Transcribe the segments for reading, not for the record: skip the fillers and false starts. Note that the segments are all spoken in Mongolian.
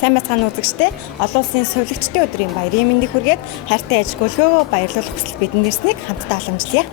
Сайн байцгаана үзэгчдээ. Олон улсын сувилагчдын өдрийн баярын мэндийг хүргээд хайртай аж гөлгөөгөө баярлуулах хүсэл бидэнд ирснийг хамтдаа халамжлая.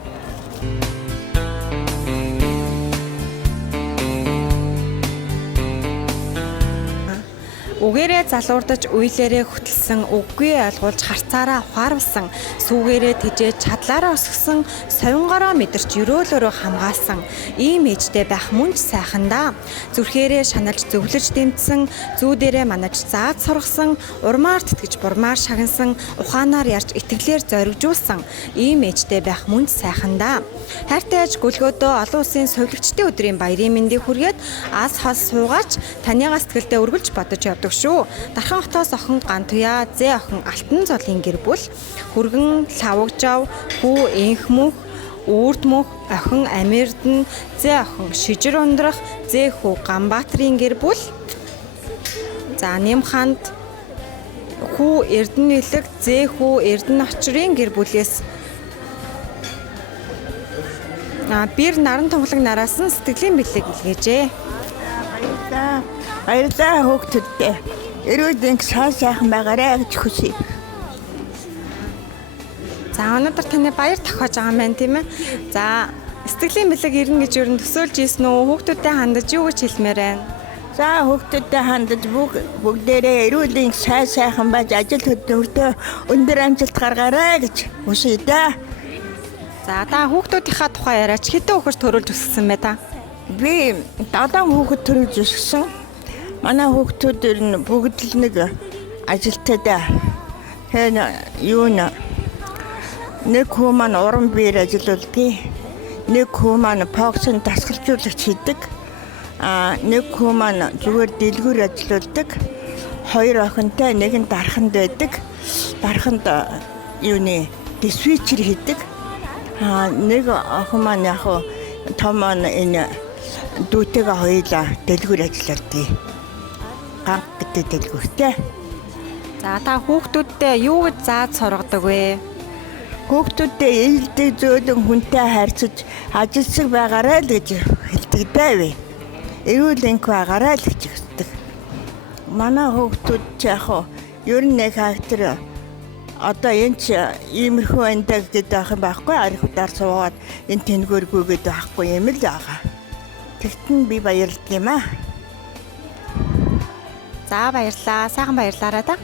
Үгээрээ залуурдаж уйлээрээ хөтлсөн үггүй ойлгуулж харцаараа ухаарвсан сүүгээрээ тижээж чадлаараа өсгсөн совингороо мэдэрч өрөөлөөрөө хамгаалсан ийм ээжтэй байх мөн ч сайхан да. Зүрхээрээ шаналж зөвлөж дэмжсэн зүүдээрээ манаж зааж сургасан урмаар тэтгэж бурмаар шагнасан ухаанаар ярьж итгэлээр зоригжуулсан ийм ээжтэй байх мөн ч сайхан да. Хайртай аж гөлгөөдөө олон улсын сувилагчдын өдрийн баярын мэндийг хүргээд ас хос суугаач таньяга сэтгэлдээ өргөлж бодож явдаг шүү. Дархан хотоос охин Гантуя, зээ охин Алтан золын гэр бүл, хүргэн Лавгжав, хүү Энхмүх, Үрд мөх, охин Амирдэн, зээ охин Шижир ундрах, зээ хүү Ганбаатарын гэр бүл. За Нямханд хүү Эрдэнэ илэг, зээ хүү Эрдэнэ очрын гэр бүлээс бэр наран тунгалаг нараас нь сэтгэлийн бэлэг илгээжээ. Баярлалаа хүүхдүүдтэй. Эрүүл сайхан байгаарай гэж хүсье. За өнөөдөр таны баяр тохиож байгаа юм байна тийм ээ. За сэтгэлийн бэлэг ирнэ гэж юу төсөөлж ийсэн үү? Хүүхдүүдтэй хандаж юу гэж хэлмээр байна? За хүүхдүүдтэй хандаж бүгдээрээ эрүүл сайхан байж ажил хөдөлмөртөө өндөр амжилт гаргаарай гэж хүсье да. За та хүүхдүүдийнхаа тухай яриач хэдэн хүүхэд төрүүлж өсгсөн бэ та? Би 7 хүүхэд төрүүлж өсгсөн. Манай хүүхдүүд нь бүгд л нэг ажилтаа да. Нэг хүү маань уран биер ажилладаг. Нэг хүү маань боксын дасгалжуулагч хийдэг. Нэг хүү маань зүгээр дэлгүүр ажилладаг. 2 охинтой, нэг нь дарханд байдаг. Дарханд дисвичер хийдэг. Нэг охин маань том маань энэ дүүтэйгээ хоёулаа дэлгүүр ажилладаг. Ганц гэдэг дэлгүүртэй. За та хүүхдүүдтэй юу гэж зааж сургадаг вэ? Хүүхдүүдтэй ээлдэг зөөлөн хүнтэй харьцаж ажилсаг байгаарай л гэж хэлдэг даа. Эрүүл байгаарай л гэж хэлдэг. Манай хүүхдүүд ч ер нь нэг хактер одоо энэ ч иймэрхүү энэ гэдэг ах юм байхгүй, арихудаар суугаад энэ тэнгэргүйгээд байхгүй юм л байгаа. Тэгтэн би баярлалаа юм аа. За баярлалаа. Сайхан баярлаарай та.